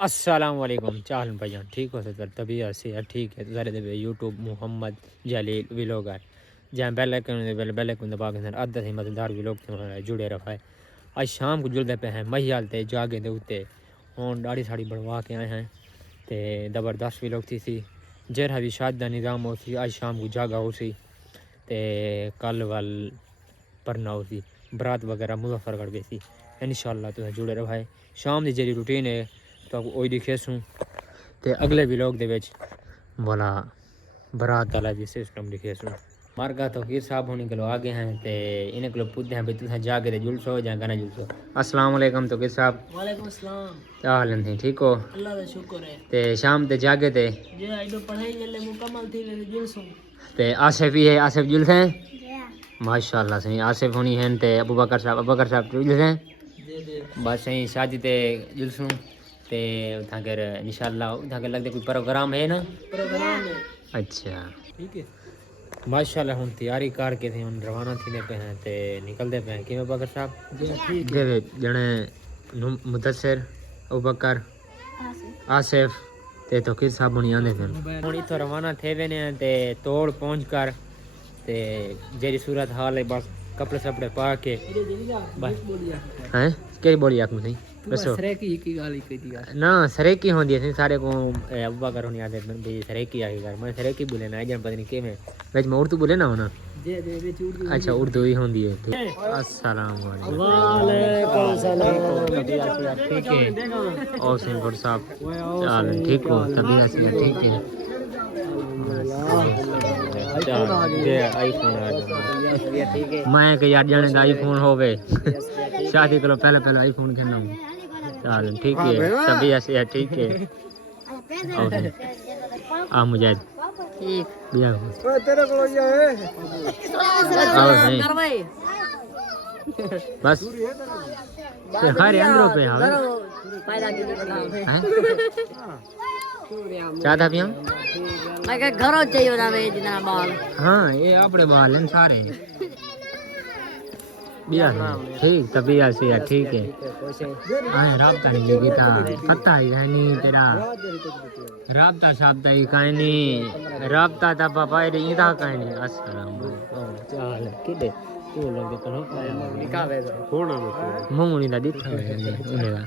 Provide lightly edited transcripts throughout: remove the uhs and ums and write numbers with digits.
अस्सलाम वालेकुम चाहल भाईजान ठीक हो सर तबीयत से ठीक है तो सारे दे यूट्यूब मोहम्मद जलील व्लॉगर जहाँ बेल आइकन दबा के अद्धा से मजेदार व्लॉग से जुड़े रहा है। आज शाम को जुड़ते पे हैं मही हालते जागे दे उत्ते हूँ दाढ़ी साड़ी बढ़वा के आए हैं तो ज़बरदस्त व्लॉग थी जरा भी शादी का निज़ाम हो सी आज शाम को जागा हो सी ते कल वल परना हो सी बरात वगैरह मुजफ्फरगढ़ गई सी। इंशाअल्लाह तुम जुड़े रहा है शाम की जी रूटीन है तो वही दिखे सूँ तो अगले व्लॉग दे विच वाला बरात वाला जी सिस्टम दिखे सूँ मार्गा तो कीर साहब होने को आगे हैं तो इन्हें को पूछते हैं भाई तुम जाके दे जुलसो या गाना जुलसो। अस्सलाम वालेकुम तो कीर साहब वालेकुम अस्सलाम क्या हाल है ठीक हो अल्लाह का शुक्र है ते शाम ते जागे थे जे आइडो पढ़ाई जले मुकम्मल थी वे जुलसो ते आसिफ ही है आसिफ जुलस हैं माशाल्लाह सही आसिफ होनी हैं ते अबू बकर साहब जुलस हैं बस सही शादी ते जुलसूँ ते उठा कर इंशाल्लाह उठा कर लगते कोई प्रोग्राम है ना प्रोग्राम है अच्छा ठीक है माशाल्लाह हम तैयारी करके थे हम रवाना थी पे हैं ते निकलते पे हैं कि बकर साहब ठीक दे जने मुदस्सिर अबू बकर आसिफ ते तो किस साहब नहीं आंदे थे हम इतो रवाना थे वे ने ते तोड़ पहुंच कर ते जेरी सूरत हाल है बस कपड़े सपड़े पा के बस हैं केरी बोली आख मुझे दसो सरेकी की गाली कही दी ना सरेकी होंदी है सारे को अब्बा बकर होनी आदत में भी सरेकी आई कर मैं सरेकी बोले ना जन पता नहीं के में वेज में उर्दू बोले ना होना जे दे विच उर्दू अच्छा उर्दू ही होंदी है ठीक अस्सलाम वालेकुम वालेकुम सलाम ठीक है और सिंगर साहब चल ठीक हो तबीयत से ठीक है आईफोन आ गया मैं के यार जाने का आईफोन होवे शादी करो पहले पहले आईफोन खेलना चल ठीक है तबीयत से ठीक है आ मुझे ठीक बिया ओए तेरे को ये है आओ नहीं करवाई बस हर अंदरों पे हां फायदा की बता चाहता भी हम मैं के घरों चाहिए ना वे जितना बाल हाँ ये अपने बाल हैं सारे बिया ठीक तबीयत से ठीक है हाँ राबता नहीं लगी था पता ही है नहीं तेरा राबता शाबता ही कहीं नहीं राबता था पापा ये था कहीं नहीं अस्सलाम वालेकुम चाल किदे तू लोग तो हो पाया निकावे थोड़ा मुंह नहीं दिखा है उन्हें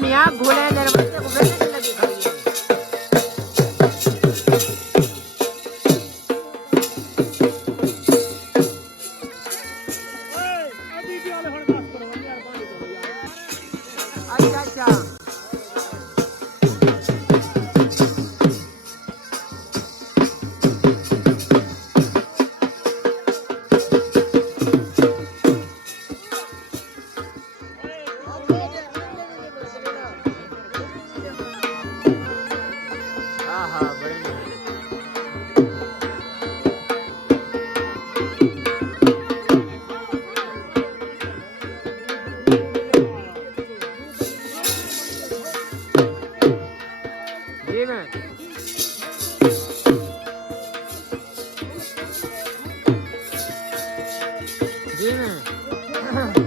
मियाँ घोड़े दरवाजे को बैठने लगी खड़ी है। अच्छा अच्छा हाँ हाँ बढ़िया जी मैं जी मैं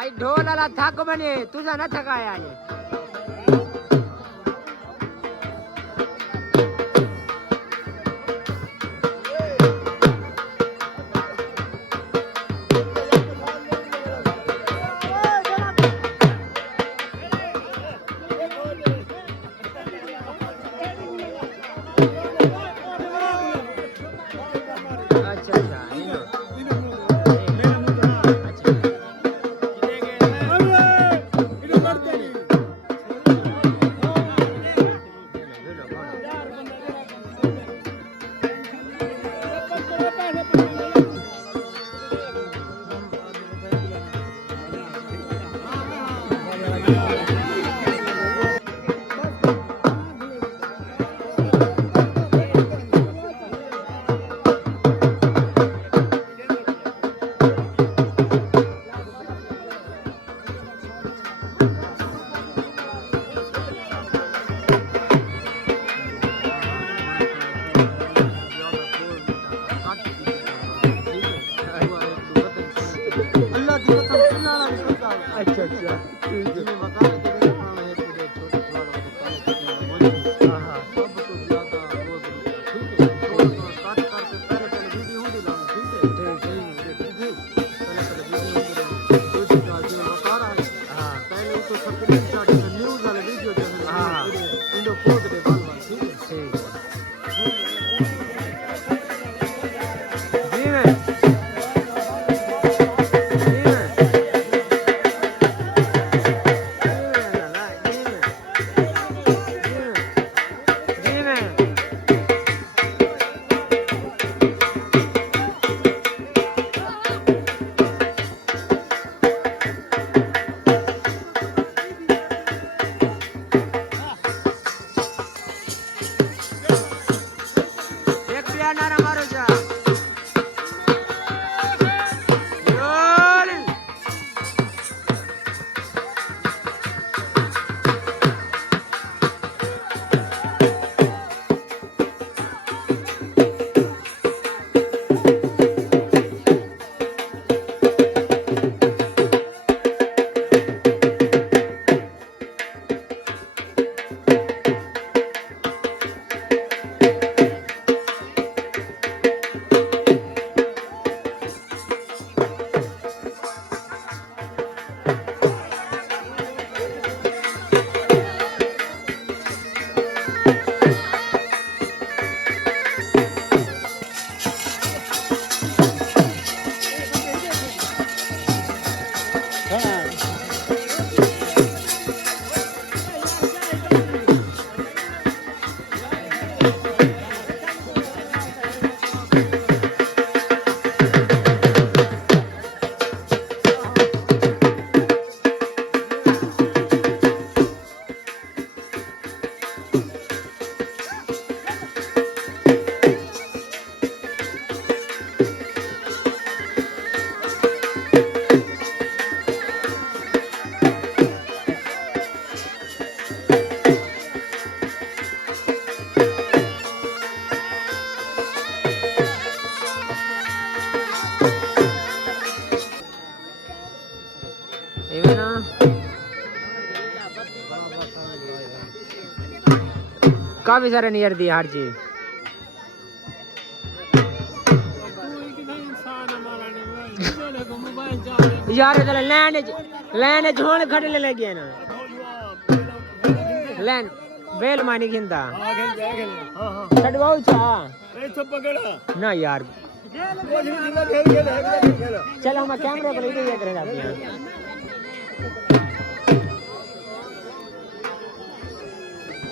आई ढोलाला थाक म्हणे तुझा न थकाय आहे अच्छा अच्छा अच्छा अच्छा ठीक है हाँ हाँ काफी सारे नियर दी हर चीज यार लैंड झोल खड़े ले गए ना लैंड बेल मानी खिंदा छड़वाऊ चा ना यार चलो हम कैमरे पर वीडियो कर जाते हैं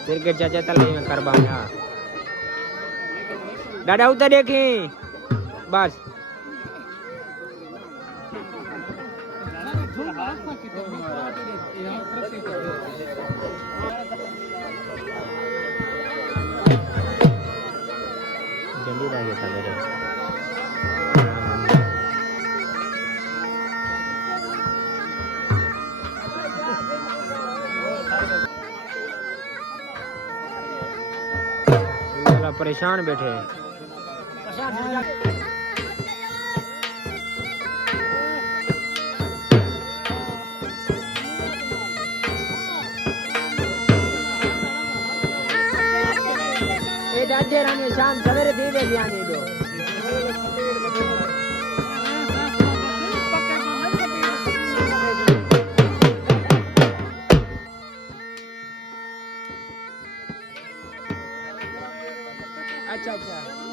क्रिकेट चाचा तलाई में करवाया दादा उधर देखी बस जल्दी रह गया था मेरे परेशान बैठे शाम सवेरे दे दे ध्यान दे दो अच्छा अच्छा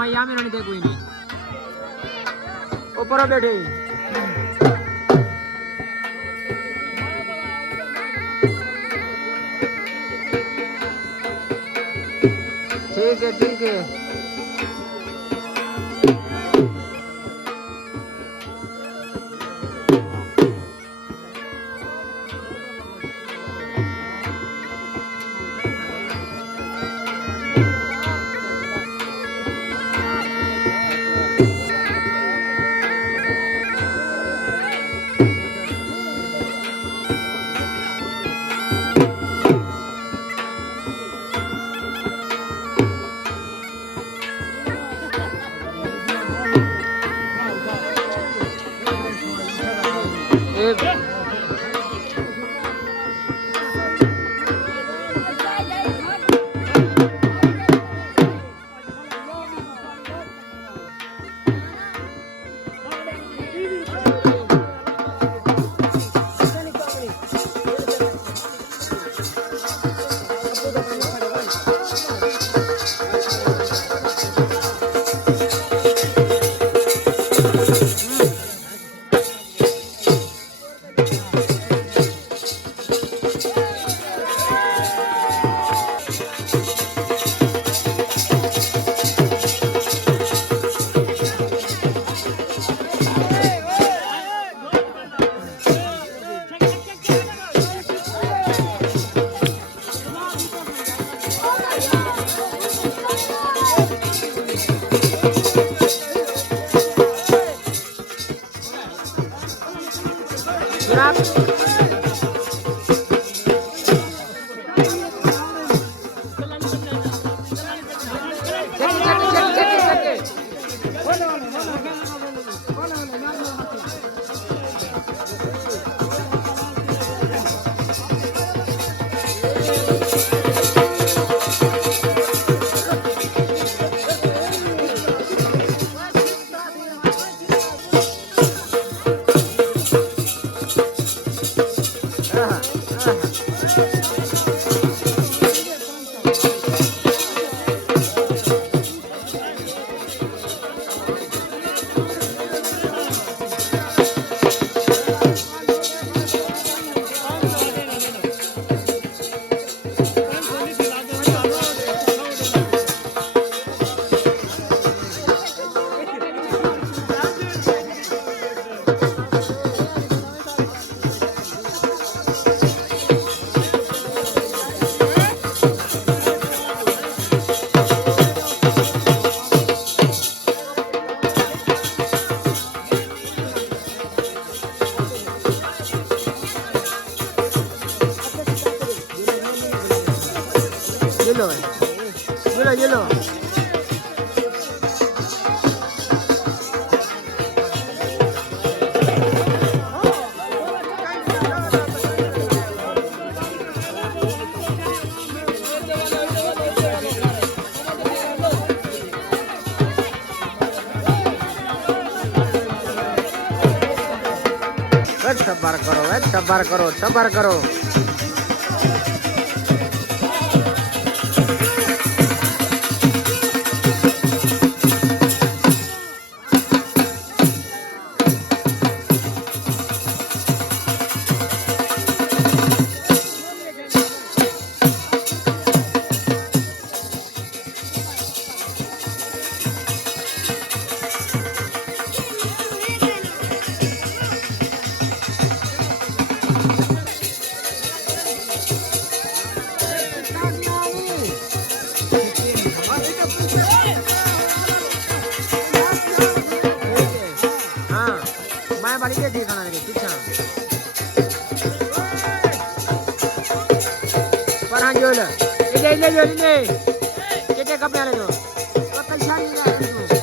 मैया में नहीं कोई नहीं ऊपर बैठे ठीक है ठीक है Yellow. सबर करो Kita kapnya ada tuh. Pakai sarinya itu.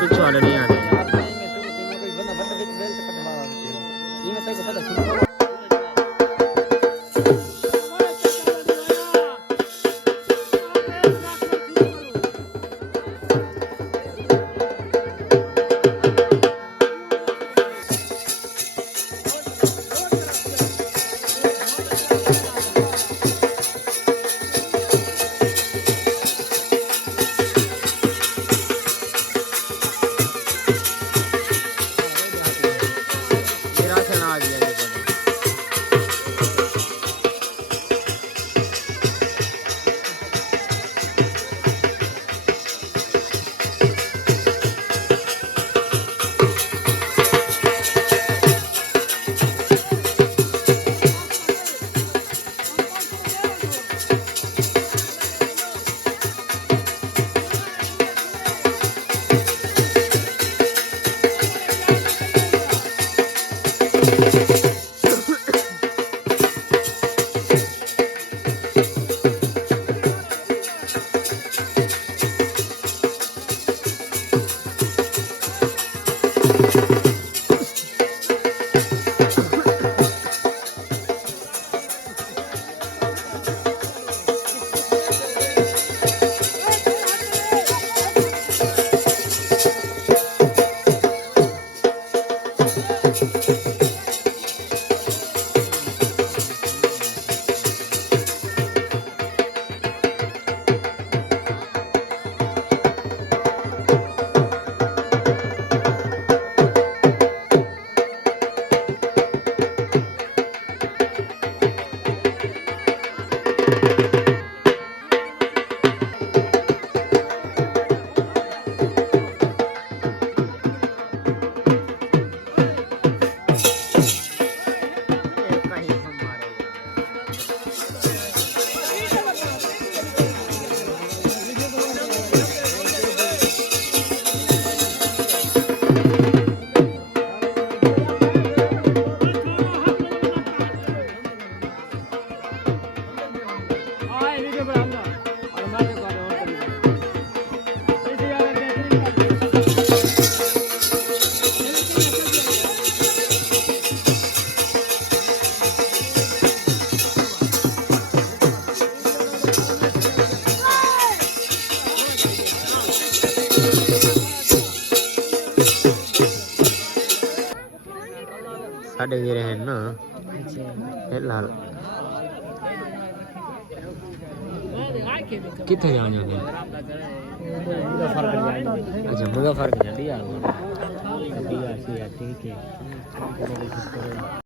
पीछे वाले नहीं आते ਸਾਡੇ ਵੀਰੇ ਹਨ ਨਾ ਫਿਲਹਾਲ ਕਿੱਥੇ ਜਾਣਾ ਨੇ ਅੱਛਾ ਮੁਜ਼ੱਫਰ ਜਾਂਦੀ ਆ ਠੀਕ ਹੈ